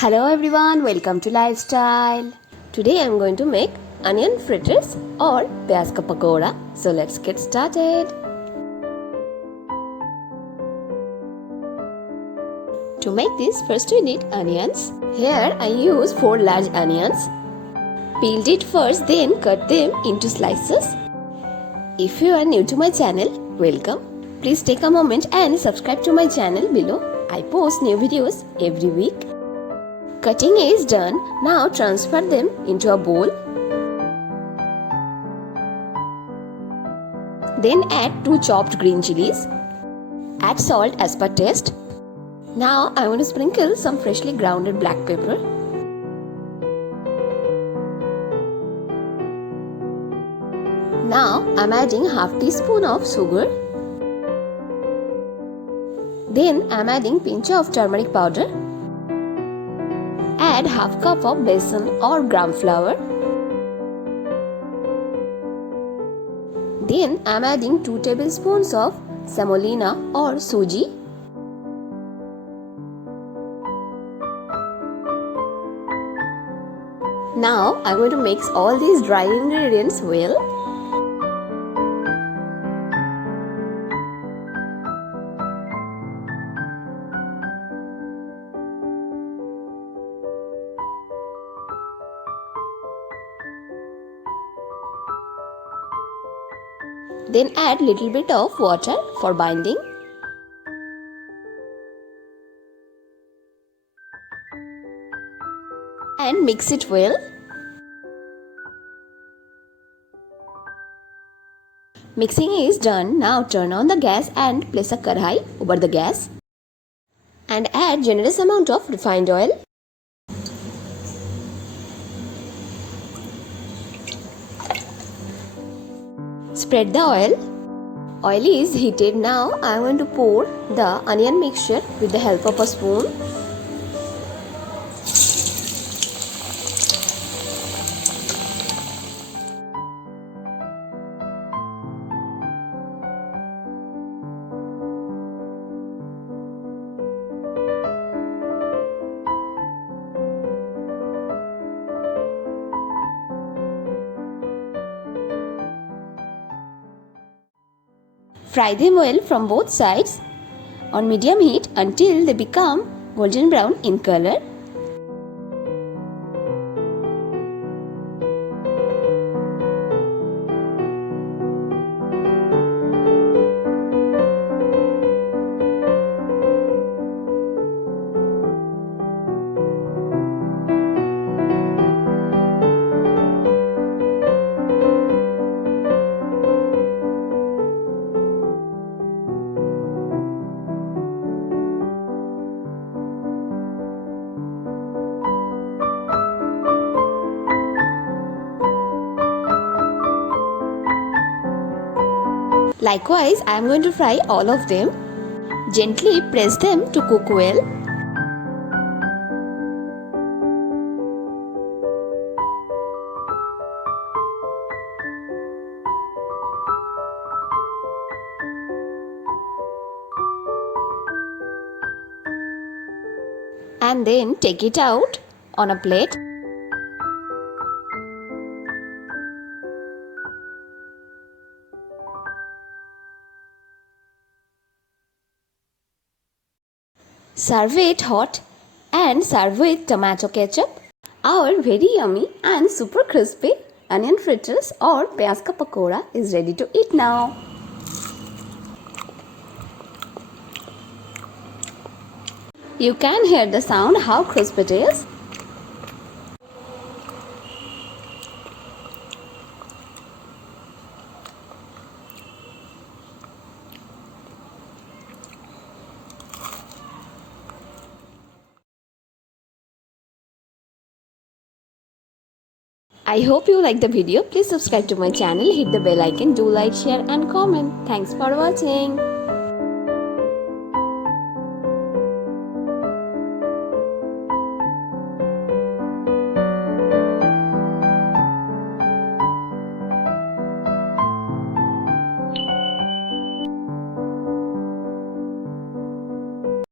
Hello everyone, welcome to Lifestyle. Today I am going to make onion fritters or Pyaz ka Pakoda. So let's get started. To make this, first we need onions. Here I use 4 large onions. Peeled it first, then cut them into slices. If you are new to my channel, welcome. Please take a moment and subscribe to my channel below. I post new videos every week. Cutting is done. Now transfer them into a bowl. Then add 2 chopped green chilies. Add salt as per taste. Now I want to sprinkle some freshly grounded black pepper. Now I am adding half teaspoon of sugar. Then I am adding pinch of turmeric powder. Add half cup of besan or gram flour. Then I am adding 2 tablespoons of semolina or suji. Now I am going to mix all these dry ingredients well. Then add little bit of water for binding. And mix it well. Mixing is done. Now turn on the gas and place a karhai over the gas. And add generous amount of refined oil. Spread the oil. Oil is heated. Now I am going to pour the onion mixture with the help of a spoon. Fry them well from both sides on medium heat until they become golden brown in color. Likewise, I am going to fry all of them. Gently press them to cook well. And then take it out on a plate. Serve it hot and serve with tomato ketchup. Our very yummy and super crispy onion fritters or Pyaz ka Pakoda is ready to eat now. You can hear the sound how crisp it is. I hope you like the video. Please subscribe to my channel, hit the bell icon, do like, share and comment. Thanks for watching.